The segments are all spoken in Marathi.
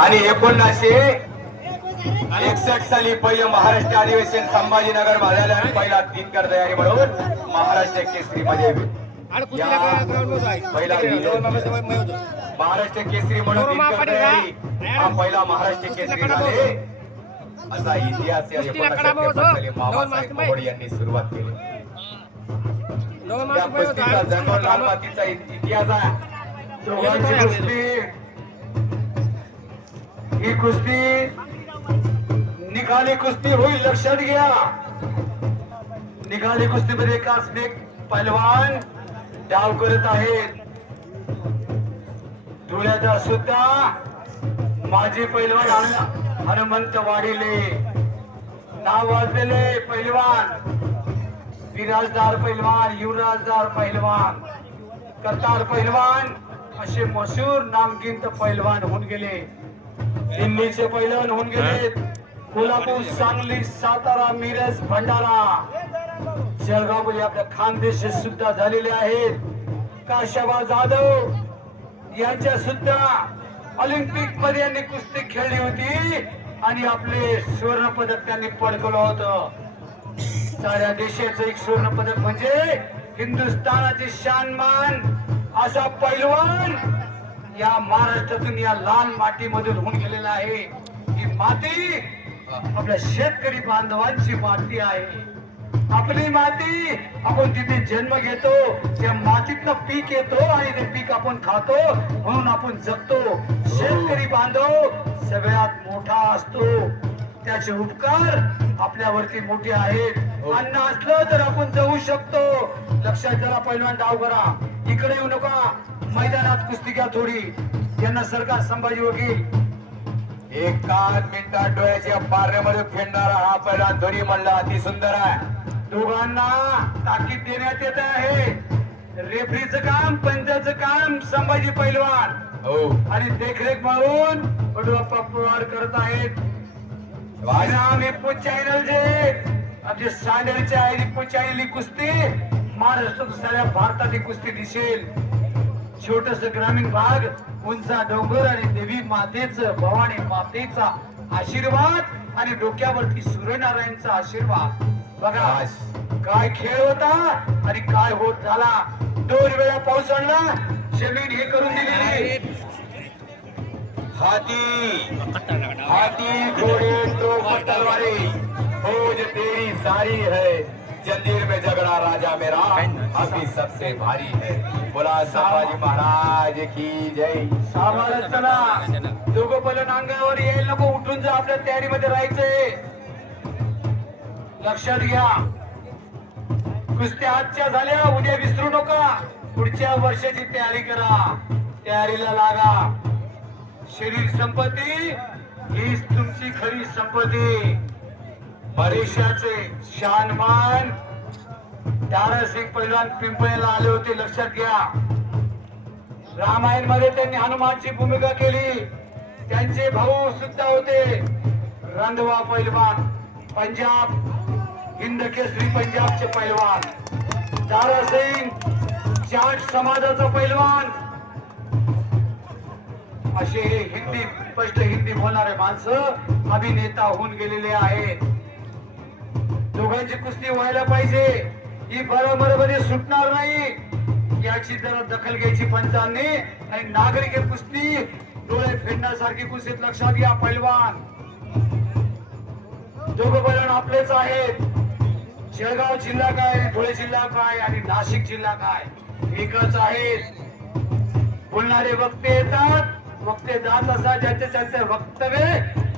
आणि एकोणीसशे एकसष्ट साली पहिलं महाराष्ट्र अधिवेशन संभाजीनगरमध्ये आणि पहिला दिनकर तयारी म्हणून महाराष्ट्र केसरी मध्ये या पहिला महाराष्ट्र केसरी म्हणून हा? पहिला महाराष्ट्र केसरी झाले. असा इतिहास या एकोणीसशे मामासाहेब यांनी सुरुवात केली. जंगल लाल मातीचा इत- इतिहास आहे. ही कुस्ती निकाली कुस्ती होईल लक्षात घ्या. निकाली कुस्तीमध्ये कासनिक पैलवान डाव करत आहेत धुळ्याचा सुद्धा माजी पैलवान हनुमंत वाढिले. नाव वाजलेले पैलवान. विराजदार पैलवान युवराजदार पैलवान. करतार पैलवान असे मशहूर नामकिंत पैलवान होऊन गेले. दिल्लीचे पैलवान होऊन गेले. कोल्हापूर सांगली सातारा मिरज भंडारा. जळगावमध्ये आपल्या खानदेश सुद्धा झालेले आहेत. काशाबा जाधव यांच्या सुद्धा ऑलिम्पिकमध्ये यांनी कुस्ती खेळली होती आणि आपले सुवर्ण पदक त्यांनी पडकवलं होतं. साऱ्या देशाचं एक सुवर्ण पदक म्हणजे हिंदुस्थानाची शानमान असा पैलवान या महाराष्ट्रातून या लाल मातीमधून होऊन गेलेला आहे. ही माती आपल्या शेतकरी बांधवांची माती आहे. आपली माती आपण तिथे जन्म घेतो त्या मातीतलं पीक येतो आणि ते पीक आपण खातो म्हणून आपण जगतो. शेतकरी बांधव सगळ्यात मोठा असतो. त्याचे उपकार आपल्यावरती मोठे आहेत. अन्न असलं तर आपण जगू शकतो. लक्षात जरा पहिलवान डाव करा. इकडे येऊ नका. मैदानात कुस्ती घ्या थोडी. यांना सरकार संभाजी वकील. एकाच मिनिटात डोळ्याच्या पारण्यामध्ये फेडणारा हा पहिला धरी म्हणला अति सुंदर आहे. दोघांना ताकीद देण्यात येत आहे. रेफरीचं काम पंचाचं काम संभाजी पैलवान. हो. आणि देखरेख म्हणून बडूप्पा पवार करत आहेत. आम्ही चॅनल जे आमचे सांडेलचे आहे. चॅनल ही कुस्ती महाराष्ट्रात साऱ्या भारतात ही कुस्ती दिसेल. छोटस ग्रामीण भाग उंचा डोंगर आणि देवी मातेच भवानी मातेचा आशीर्वाद आणि डोक्यावरती सूर्यनारायणचा आशीर्वाद. बघा काय खेळ होता आणि काय होत झाला. दोन वेळा पाऊस आणला जमीन हे करून दिलेली. हाती हाथी घोड़े तो तलवारी फौज तेरी सारी है. जंजीर में झगड़ा राजा मेरा। हाथी सबसे भारी है। बोला संभाजी महाराज की जय। दोघं पहिलं अंगावर येईल नको उठून जा आपल्या तयारीमध्ये राहायचंय. लक्षात घ्या. कुस्त्या आजच्या झाल्या उद्या विसरू नका. पुढच्या वर्षाची तयारी करा. तयारीला लागा. शरीर संपत्ती हीच तुमची खरी संपत्ती. भविष्याचे शानमान. दारासिंग पहिलवान पिंपळेला आले होते लक्षात घ्या. रामायणमध्ये त्यांनी हनुमानची भूमिका केली. त्यांचे भाऊ सुद्धा होते. रंधवा पैलवान पंजाब हिंद केसरी पंजाबचे पैलवान. दारासिंग जाट समाजाचा पैलवान. असे हे हिंदी स्पष्ट हिंदी बोलणारे माणसं अभिनेता होऊन गेलेले आहेत. दोघांची कुस्ती व्हायला पाहिजे. ही बरोबर सुटणार नाही. याची जरा दखल घ्यायची पंचांनी. आणि नागरिक कुस्ती. डोळे फेडण्यासारखी कुस्तीत लक्षात घ्या पैलवान. दोघं पैलवान आपलेच आहेत. जळगाव जिल्हा काय धुळे जिल्हा काय आणि नाशिक जिल्हा काय? एकच आहेत बोलणारे वक्ते येतात. वक्ते जात असतात. ज्यांचे त्यांचे वक्तव्य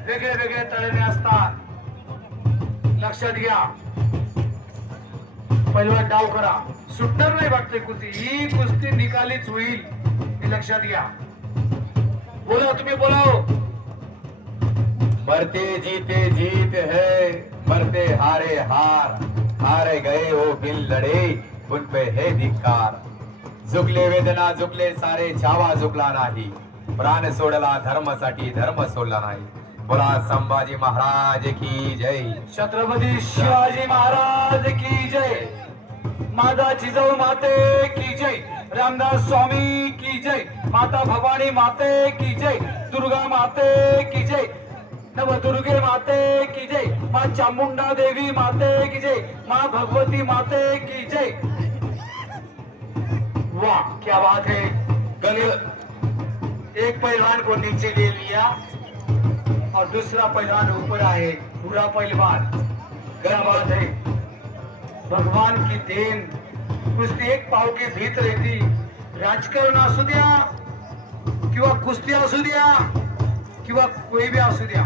वेगळे वेगळे तळणे असतात. लक्षात घ्या. पहिला डाव करा. सुटणार नाही वाटते कुस्ती. ही कुस्ती निकालीच होईल. हे लक्षात घ्या. बोला तुम्ही बोलाव. मरते जीते जीत है. मरते हारे हार. हारे गए हो बिल लढे उन पे है धिक्कार. झुकले वेदना झुकले सारे छावा झुकला नाही. प्राण सोडला धर्मासाठी धर्म सोडला नाही. बोला संभाजी महाराज की जय. छत्रपती शिवाजी महाराज की जय. माझा जिजाऊ माते की जय. रामदास स्वामी की जय. माता भवानी माते की जय. दुर्गा माते की जय. नवदुर्गे माते की जय. माँ चामुंडा देवी माते की जय. माँ भगवती माते की जय. वाह क्या बात है. गले एक पहलवान को नीचे ले लिया. और दूसरा पहलवान ऊपर आए पूरा पहलवान क्या बात है भगवान की देन कुस्ती एक पाव की भीत रहती। राजकारण असू द्या किंवा कुस्ती असू द्या किंवा कोयबी असू द्या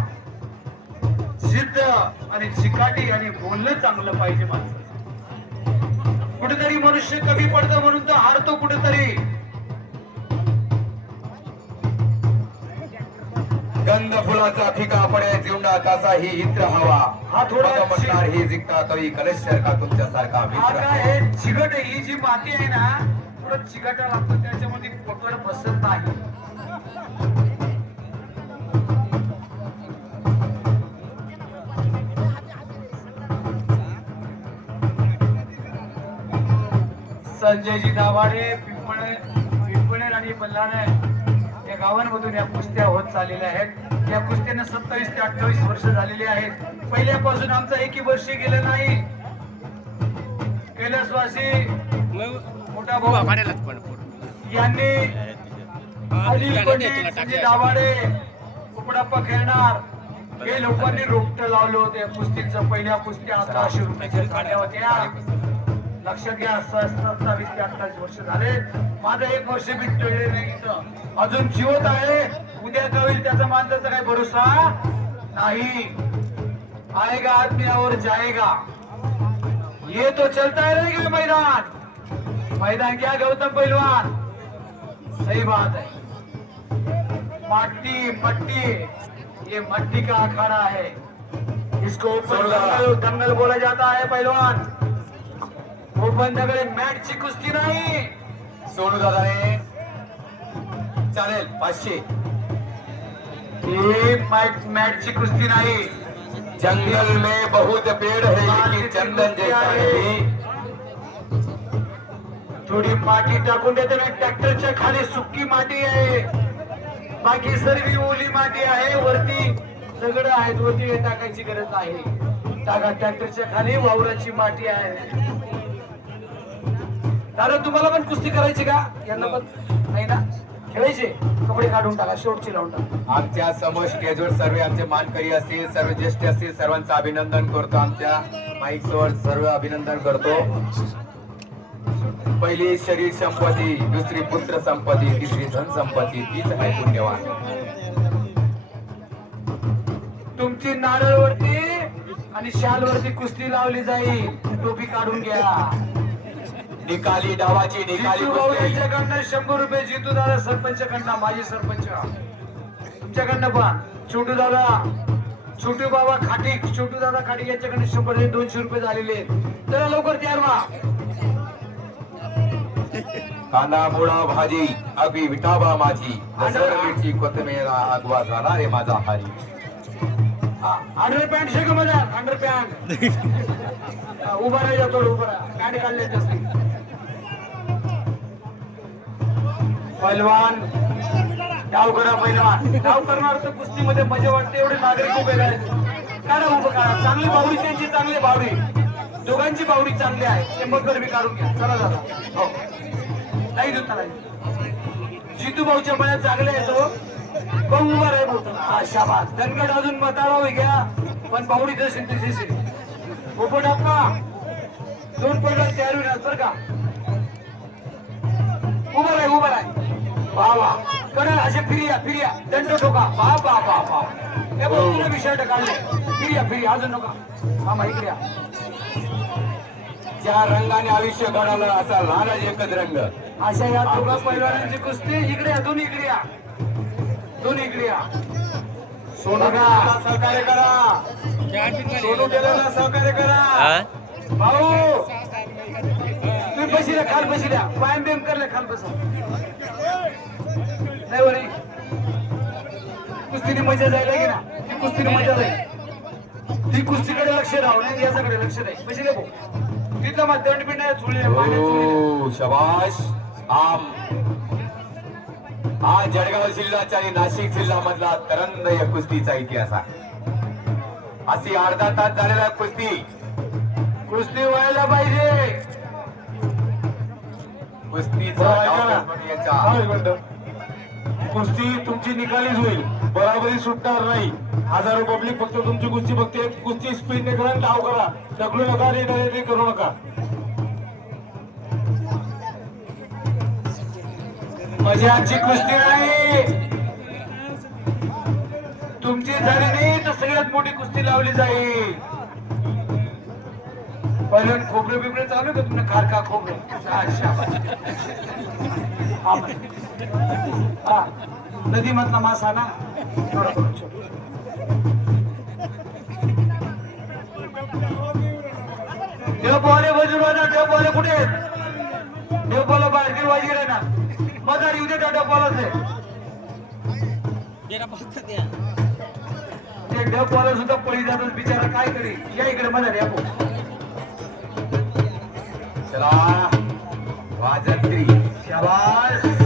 सिद्ध आणि चिकाटी आणि बोलणं चांगलं पाहिजे माणसाचं. कुठेतरी मनुष्य कमी पडतं म्हणून तर हारतो कुठेतरी. गंध फुलाचा फिका पड्या जीवना तासा ही इत्र हवा. हा थोडा म्हणणार ही जिंकता तरी कलेश्वर का तुमच्यासारखा हा मित्र हे चिकट ही जी माती आहे ना थोडं चिकटा लागतं त्याच्यामध्ये पकड बसत नाही. संजयजी दाभाडे पिंपळे पिंपळेर आणि बल्लाळे या गावांमधून या कुस्त्या होत चाललेल्या आहेत. या कुस्त्यांना सत्तावीस ते अठ्ठावीस वर्ष झालेली आहेत. पहिल्यापासून आमचा एकही वर्ष गेलं नाही. कैलासवासी मोठा भाऊ. यांनी दाभाडे उपडाप्पा खेळणार. हे लोकांनी रोपट लावलं होते कुस्तीचं. पहिल्या कुस्त्या अकराशे रुपयाच्या झाल्या होत्या लक्षात घ्या सत्तावीस ते अठ्ठावीस वर्ष झाले. माझं एक वर्ष बी टळले नाही इथं. अजून जिवत आहे. उद्या का होईल त्याचा माणसाचा काही भरोसा नाही. आएगा आदमी और जाएगा. ये तो चलता है रहेगा मैदान? मैदान क्या गौतम पहलवान? सही बात है. मट्टी मट्टी ये मट्टी का अखाड़ा है. इसको। दंगल दंगल बोला जाता है पहलवान। ओपन दंगल मॅच ची कुस्ती नाही. सोनू दादाने चालेल पाचशे. ही मॅच मॅच ची कुस्ती नाही. जंगल में बहुत पेड़ है लेकिन चंदन जैसा थोडी माती टाकून देते ना ट्रॅक्टरच्या खाली सुकी माती आहे. बाकी सर्व ओली माती आहे वरती दगड आहेत वरती टाकायची गरज आहे टाका ट्रॅक्टरच्या खाली वावराची माती आहे. दादा तुम्हाला पण कुस्ती करायची का? यांना पण. नाही ना? खेळायचे. कपडे काढून टाका शेवटची लावून टाका. आमच्यासमोर स्टेजवर सर्व आमचे मानकरी असतील सर्व ज्येष्ठ असतील सर्वांचं अभिनंदन करतो आमच्या माईक सर्व अभिनंदन करतो. पहिली शरीर संपत्ती दुसरी पुत्र संपत्ती तिसरी धन संपत्ती तीच आहे पुण्यवान. तुमची नारळवरती आणि शालवरती कुस्ती लावली जाईल. टोपी काढून घ्या. निकाली डावाची निकाली यांच्याकडनं शंभर रुपये जितू दादा सरपंच कडनं माझे सरपंच. तुमच्याकडनं पण. छोटू दादा छोटू बाबा खाटीक छोटू दादा खाटीक यांच्याकडनं शंभर दोनशे रुपये झालेले आहेत. जरा लवकर तयार व्हा. कांदा मुळा भाजी अगदी विटाबा माझी. लसण मिरची कोथमीर आगवा झाला रे माझा हारी. अंडर पॅन्ट शेकमध्ये अंडर पॅन्ट उभा राहायचा थोडं उभा राहा. पॅन्ट काढले जास्त. पहिलवान डाव करा पहिलवान डाव करणार तर कुस्तीमध्ये मजा वाटते एवढे नागरिक उभे आहेत काढा उभं काढा. चांगली बावडी त्यांची चांगली बावडी. दोघांची बावडी चांगली आहे. ते मग मी काढून घ्या. चला दादा. हो. नाही देत नाही जितू भाऊच्या मनात चांगले आहे तो हो. भाऊ उभा राही भाऊ हा दणकट अजून मताळा घ्या. पण बावडी जशी तशीच पोपट आपला दोन पडला तयार होईल बरं का? उभा राही उभा राही वा वा. कडल असे फिरिया फिरिया. दंड ठोका. बा बा बा बा. हे बघ तुला विषय काढले. फिरिया फिरिया. अजून नका. मामा इकडे या. ज्या रंगाने आयुष्य घडवलं असा लहानच एकच रंग. अशा या दोघा पैलवानांची कुस्ती. इकडे या दोन इकडे या. दोन इकडे या. सोनू सहकार्य करा. सोनू गेलेला सहकार्य करा. भाऊ! बशी द्या खाल द्या. करल्या खाल नाही बरे कुस्तीने मजा जायला की ना ती कुस्तीने मजा जाईल. ती कुस्तीकडे लक्ष राहू नाही याच्याकडे लक्ष नाही द्या भाऊ. चुळले शबाश आम. हा जळगाव जिल्ह्याचा आणि नाशिक जिल्हा मधला तरंदय कुस्तीचा इतिहास आहे. अशी अर्धा तास झालेला कुस्ती. कुस्ती व्हायला पाहिजे. कुस्ती तुमची निकालीच होईल. बराबरी सुटणार नाही. हजारो पब्लिक फक्त तुमची कुस्ती बघते. कुस्ती स्पीड ने करा डाव करा. ढकलू नका रे ते करू नका. माझी आजची कुस्ती नाही तुमची झाली सगळ्यात मोठी कुस्ती लावली जाईल. पहिले खोबरे बिबरे चालू आहे तुम्ही खारका खोबरं. खोबरे नदी मधला मासा ना? देवपाले वजुराना देवपाले कुठे देवपाला बाहेर वाजीर आहे ना मजा येऊ दे त्या आहे ते डब्बाला सुद्धा पळी जातात बिचारा काय करी या इकडे मजा द्या चला. वाजत्री शबाश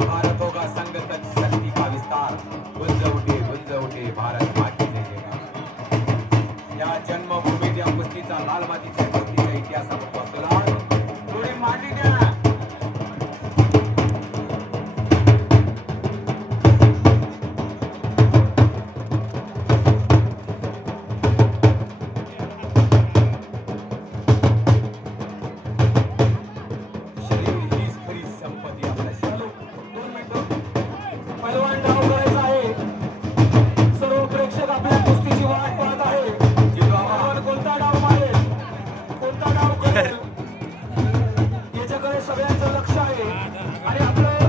भारत सगळ्यांचं लक्ष आहे. आणि आपलं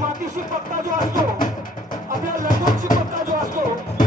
मातीशी पत्ता जो असतो आपल्या लंडोशी पत्ता जो असतो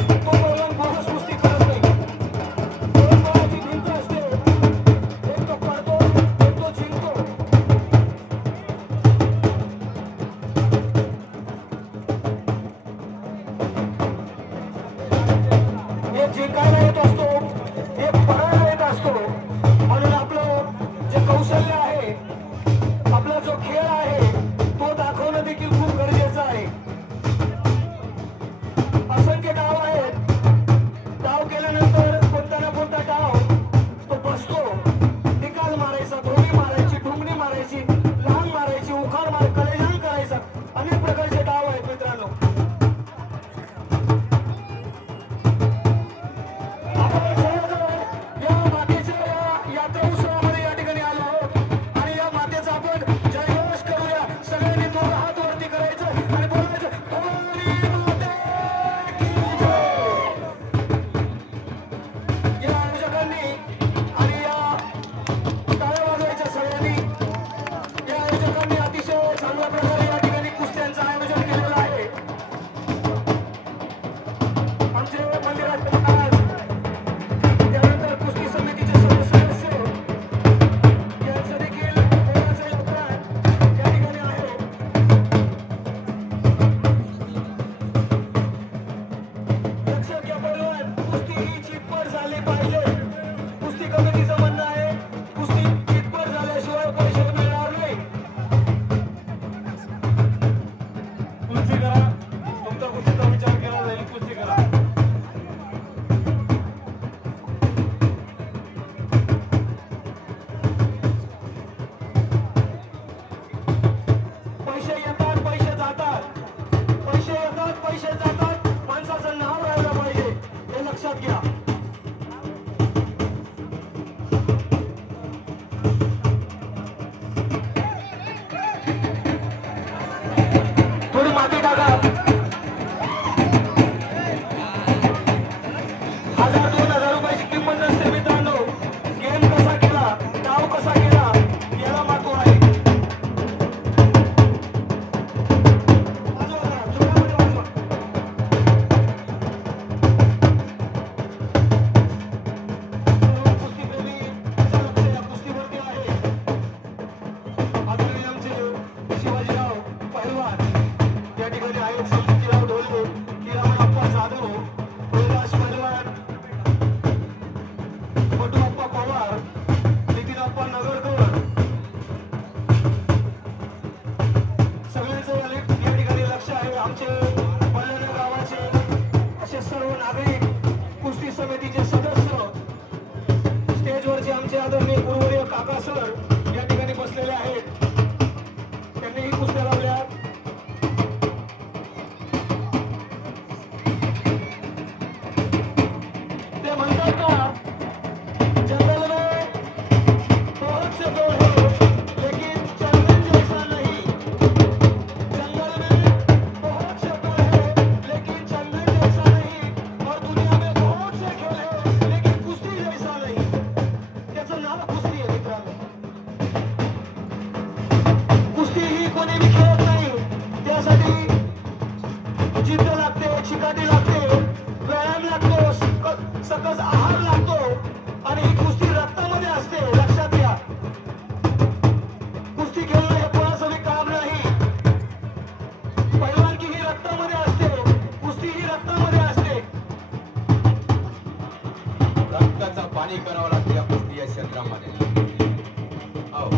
हो.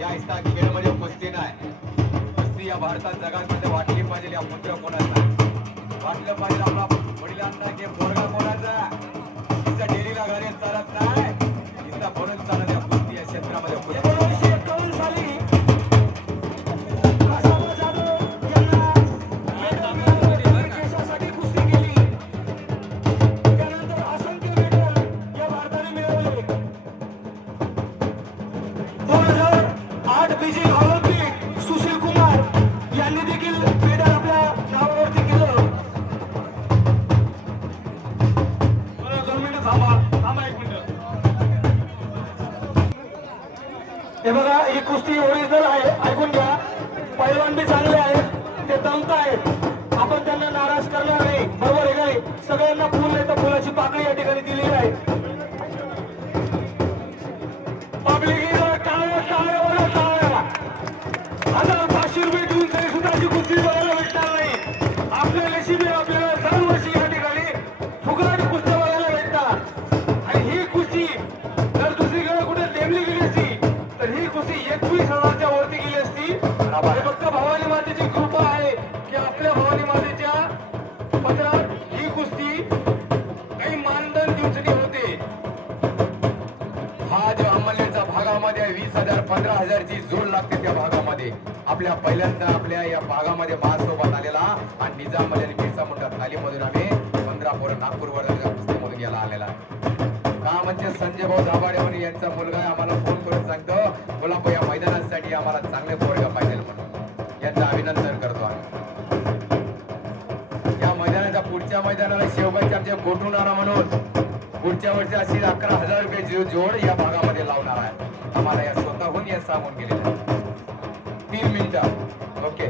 या या इस्ता खेळ म्हणजे कुस्ती नाही कुस्ती या भारतात जगामध्ये वाटली पाहिजे या पुत्र कोणाचा? वाटलं पाहिजे आपला वडिलांना की पोरगा कोणाचा? तिचा डेलीला घरी चालत नाही. थांबा थांबा एक मिनिट. हे बघा ही कुस्ती ओरिजिनल आहे. ऐकून घ्या. पैलवान बी चांगले आहेत. ते दमत आहेत. आपण त्यांना नाराज करणार नाही. बरोबर आहे का नाही? सगळ्यांना फुल नाही तर फुलाची पाकळी या ठिकाणी दिलेली आहे. पब्लिक टाळ्या टाळ्या बरं टाळ्या. हजार पाचशे रुपये देऊन तरी सुद्धा अशी कुस्ती मातेच्या पदरात ही कुस्ती काही मानधन दिवसांनी होते. हा जो अंमलेचा भागामध्ये वीस हजार पंधरा हजारची जोड लागते त्या भागामध्ये. आपल्या पहिल्यांदा आपल्या या भागामध्ये महासोबत आलेला आणि निजाम आणि बिरसा मुंडा थालीमधून आम्ही पंधरा पोरं नागपूर कुस्तीमधून याला आलेला का म्हणजे संजय भाऊ दाभाडे म्हणून यांचा मुलगा आम्हाला फोन करून सांगतो मुलांबो या मैदानासाठी आम्हाला चांगले पोरगा पाहिजे म्हणून. यांचं अभिनंदन. राज्य आमच्या म्हणून पुढच्या वर्षी अशी अकरा हजार रुपये जोड या भागामध्ये लावणार आहे. आम्हाला या स्वतःहून या सांगून गेलेलं तीन मिनिटं. ओके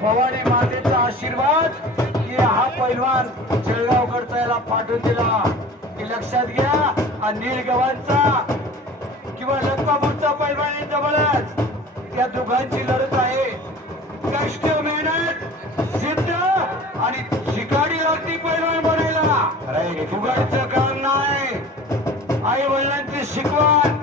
भवानी मातेचा आशीर्वाद की हा पैलवान जळगावकडचा याला पाठवून दिला. की लक्षात घ्या हा नीलगव्हाणचा किंवा लंकापूरचा पैलवान यांच्यामुळेच त्या दोघांची लढत आहे. कष्ट मेहनत जिद्द आणि शिकाडी लागती पैलवान बनायला. फुगाडचं काम नाही. आई वडिलांची शिकवण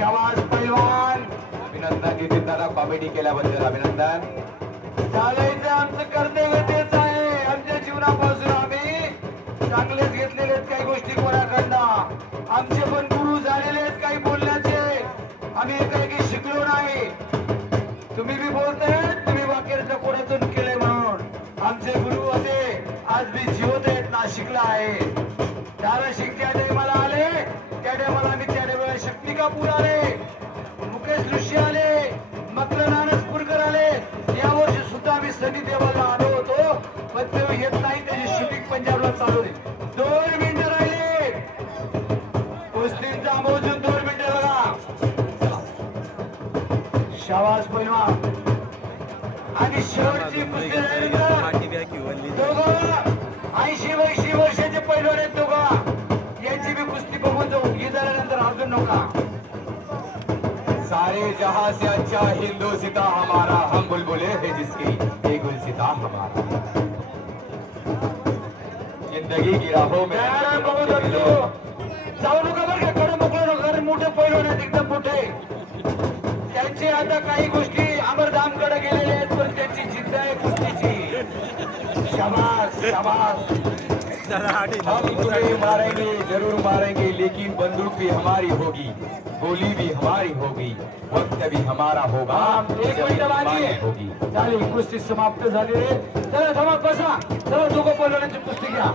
अरे पैलवान अभिनंदन नितीन दादा कॉमेडी केल्याबद्दल अभिनंदन. चालायचं आमचं कर्तव्य तेच आहे. आमच्या जीवनापासून आम्ही चांगलेच घेतलेले आहेत काही गोष्टी कोणाकडनं. आमचे पण गुरु झालेले आहेत काही बोलले सनी देवाला आलो होतो पण ते येत नाही त्याची शूटिंग पंजाबला चालू आहे. दोन मिनिटं राहिले. कुस्तींचा मोजून दोन मिनिटं बघा. शाबास पैलवान. आणि शेवटची कुस्ती दोघं ऐंशी वर्षी वर्षाचे पैलवान आहेत दोघं. यांची बी कुस्ती बघून जाऊ. ही झाल्यानंतर अजून नका. सारे जहां से अच्छा हिंदू सीता हमारा। हम बुलबुले है जिसकी ये गुल सीता हमारा। जिंदगी की राहों में जाऊ नका बरं का कडे मोकळं नका कारण मोठे पैलवान आहेत एकदम मोठे त्यांचे आता काही गोष्टी अमरधामकडे गेलेले आहेत पण त्यांची जिद्द आहे कुस्तीची. शाबास शाबास. हम तुम्हें मारेंगे ज़रूर मारेंगे लेकिन बंदूक भी हमारी होगी गोली भी हमारी होगी वक्त भी हमारा होगा एक मिनिट हमारी आहे. होगी। झाली कुस्ती समाप्त चलो चला थांबा बसा। चला दोघं पैलवानांची कुस्ती घ्या